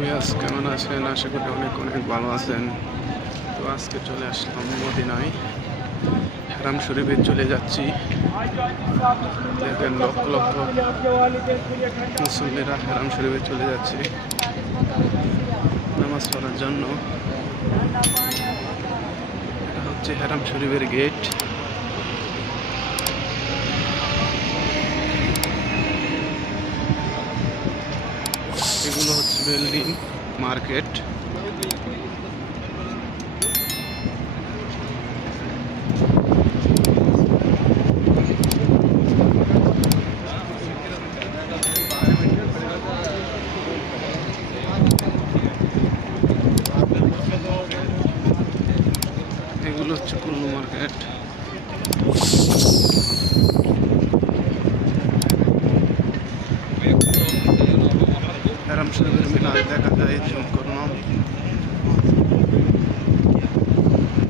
ভিয়াস কেমন আছেন? আশা করি অনেক অনেক ভালো আছেন। তো আজকে চলে আসলাম মদিনায়। হারাম শরীফে চলে যাচ্ছি। দেখেন লক্ষ লক্ষ মুসল্লিরা হারাম শরীফে চলে যাচ্ছে। নামাজ পড়ার জন্য। এটা হচ্ছে হারাম শরীফের gate এগুলো হচ্ছে বিল্ডিং মার্কেট এগুলো হচ্ছে কুল্লু মার্কেট শুরু করেছিল আজ দেখা যায় জুম